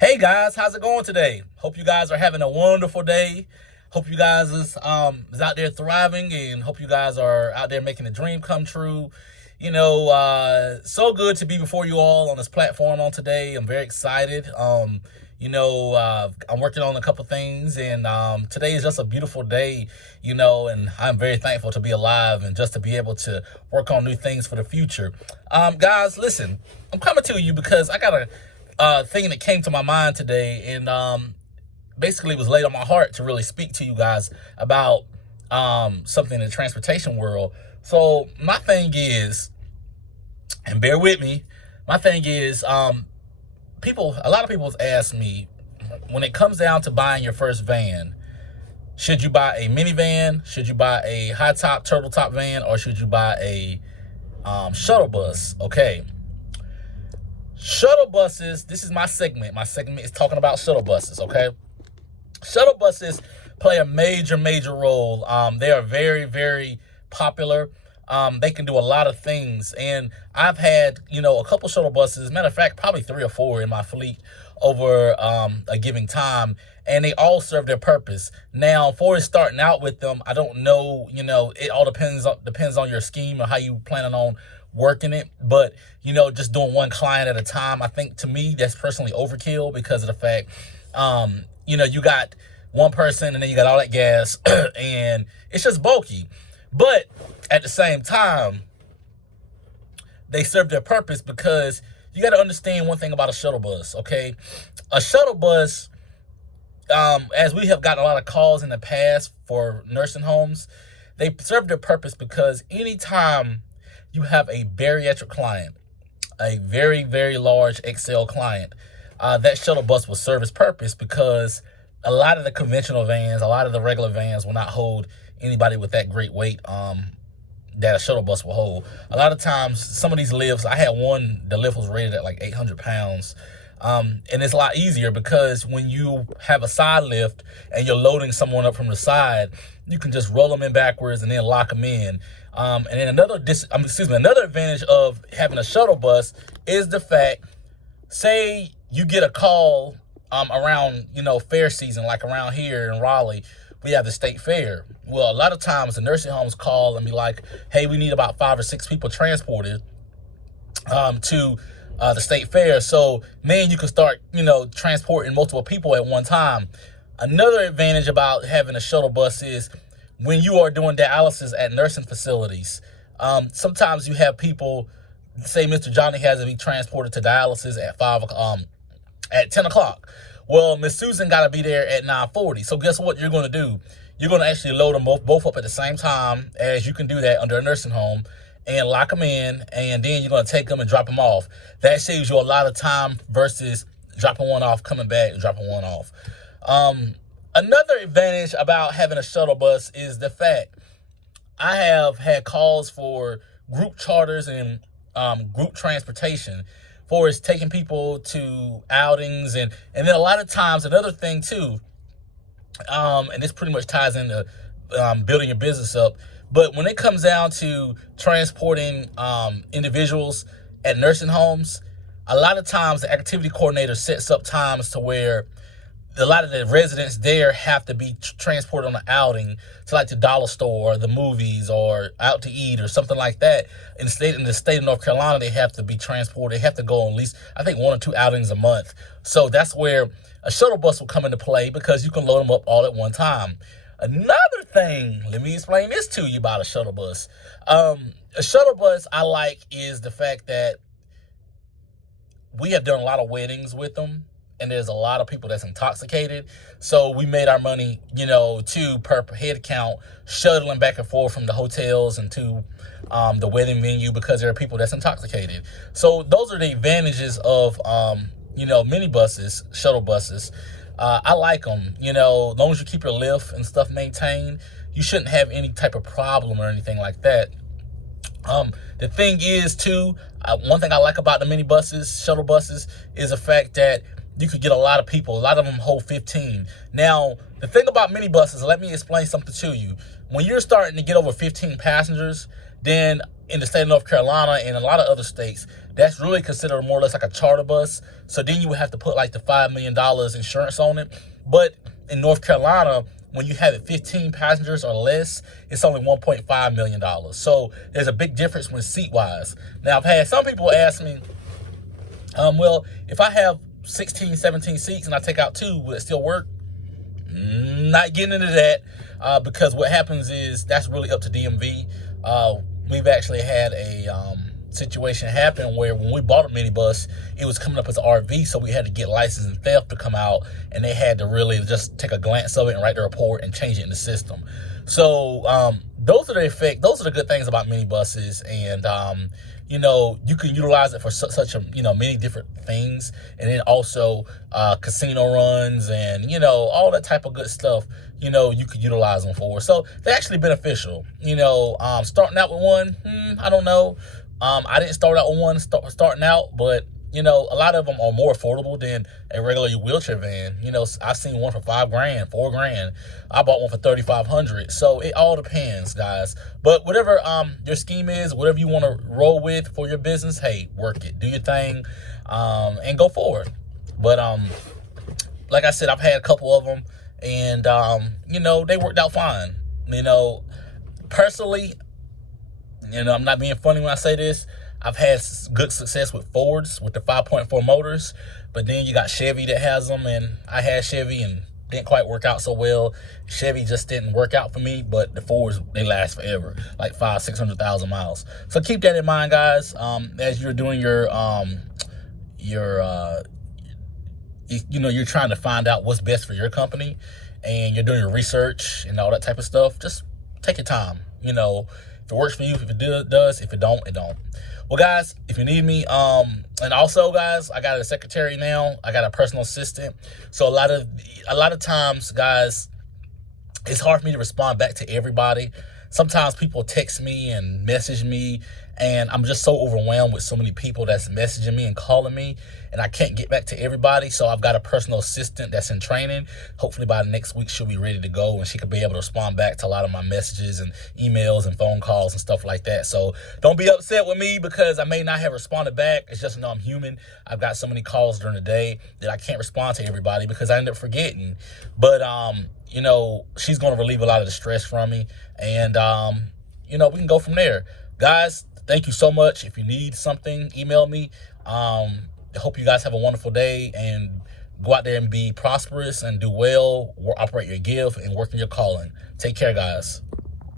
Hey guys, how's it going today? Hope you guys are having a wonderful day. Hope you guys is out there thriving, and hope you guys are out there making a dream come true. So good to be before you all on this platform on today. I'm very excited. I'm working on a couple things, and today is just a beautiful day. And I'm very thankful to be alive and just to be able to work on new things for the future. Guys, listen, I'm coming to you because I got a thing that came to my mind today, and basically was laid on my heart to really speak to you guys about something in the transportation world. So my thing is, and bear with me, my thing is, a lot of people have asked me, when it comes down to buying your first van, should you buy a minivan, should you buy a high top turtle top van, or should you buy a shuttle bus? Okay. Shuttle buses, this is my segment. My segment is talking about shuttle buses, okay? Shuttle buses play a major role. They are very, very popular. They can do a lot of things. And I've had, a couple shuttle buses, matter of fact, probably 3 or 4 in my fleet over a given time. And they all serve their purpose. Now, for starting out with them, I don't know, it all depends on your scheme or how you planning on working it. But, just doing one client at a time, I think to me, that's personally overkill because of the fact, you got one person and then you got all that gas and it's just bulky. But at the same time, they serve their purpose because you got to understand one thing about a shuttle bus, okay? A shuttle bus, as we have gotten a lot of calls in the past for nursing homes, they serve their purpose because anytime you have a bariatric client, a very, very large XL client, that shuttle bus will serve its purpose because a lot of the conventional vans, a lot of the regular vans will not hold anybody with that great weight that a shuttle bus will hold. A lot of times, some of these lifts, I had one, the lift was rated at like 800 pounds. And it's a lot easier because when you have a side lift and you're loading someone up from the side, you can just roll them in backwards and then lock them in. And then another advantage of having a shuttle bus is the fact, say you get a call around, fair season, like around here in Raleigh, we have the state fair. Well, a lot of times the nursing homes call and be like, hey, we need about 5 or 6 people transported to the state fair. So, man, you can start, transporting multiple people at one time. Another advantage about having a shuttle bus is when you are doing dialysis at nursing facilities. Sometimes you have people, say Mr. Johnny has to be transported to dialysis at 10 o'clock. Well, Miss Susan got to be there at 9:40. So guess what you're going to do? You're going to actually load them both up at the same time, as you can do that under a nursing home, and lock them in, and then you're going to take them and drop them off. That saves you a lot of time versus dropping one off, coming back, and dropping one off. Another advantage about having a shuttle bus is the fact I have had calls for group charters and group transportation for taking people to outings, and then a lot of times another thing too, and this pretty much ties into building your business up. But when it comes down to transporting individuals at nursing homes, a lot of times the activity coordinator sets up times to where a lot of the residents there have to be transported on an outing to like the dollar store or the movies or out to eat or something like that. In the state of North Carolina, they have to be transported. They have to go on at least, I think, 1 or 2 outings a month. So that's where a shuttle bus will come into play because you can load them up all at one time. Another thing, let me explain this to you about a shuttle bus. A shuttle bus I like is the fact that we have done a lot of weddings with them, and there's a lot of people that's intoxicated. So we made our money, per head count, shuttling back and forth from the hotels and to the wedding venue because there are people that's intoxicated. So those are the advantages of, minibuses, shuttle buses. I like them, as long as you keep your lift and stuff maintained, you shouldn't have any type of problem or anything like that. The thing is, too, one thing I like about the minibuses, shuttle buses, is the fact that you could get a lot of people. A lot of them hold 15. Now, the thing about minibuses, let me explain something to you. When you're starting to get over 15 passengers, then in the state of North Carolina and a lot of other states, that's really considered more or less like a charter bus. So then you would have to put like the $5 million insurance on it. But in North Carolina, when you have it 15 passengers or less, it's only $1.5 million. So there's a big difference when seat-wise. Now, I've had some people ask me, well, if I have 16, 17 seats and I take out 2, will it still work? Not getting into that, because what happens is that's really up to DMV. We've actually had a situation happen where when we bought a minibus, it was coming up as an RV, so we had to get license and theft to come out, and they had to really just take a glance of it and write the report and change it in the system. So those are the good things about minibuses, and you can utilize it for such a many different things, and then also casino runs and all that type of good stuff. You could utilize them for. So they're actually beneficial. Starting out with one, I don't know. I didn't start out with one starting out, but a lot of them are more affordable than a regular wheelchair van. I've seen one for $5,000, $4,000. I bought one for $3,500. So it all depends, guys. But whatever your scheme is, whatever you want to roll with for your business, hey, work it, do your thing, and go forward. But like I said, I've had a couple of them, and they worked out fine. Personally, I'm not being funny when I say this. I've had good success with Fords with the 5.4 motors, but then you got Chevy that has them, and I had Chevy and didn't quite work out so well. Chevy just didn't work out for me, but the Fords, they last forever, like 500,000-600,000 miles. So keep that in mind, guys, as you're doing you're trying to find out what's best for your company, and you're doing your research and all that type of stuff. Just take your time. If it works for you, if it does, if it don't, it don't. Well, guys, if you need me, and also, guys, I got a secretary now. I got a personal assistant. So a lot of times, guys, it's hard for me to respond back to everybody. Sometimes people text me and message me, and I'm just so overwhelmed with so many people that's messaging me and calling me, and I can't get back to everybody. So I've got a personal assistant that's in training. Hopefully by next week, she'll be ready to go, and she could be able to respond back to a lot of my messages and emails and phone calls and stuff like that. So don't be upset with me because I may not have responded back. It's just, I'm human. I've got so many calls during the day that I can't respond to everybody because I end up forgetting. But, she's going to relieve a lot of the stress from me, and, we can go from there. Guys, thank you so much. If you need something, email me. I hope you guys have a wonderful day and go out there and be prosperous and do well, operate your gift and work in your calling. Take care, guys.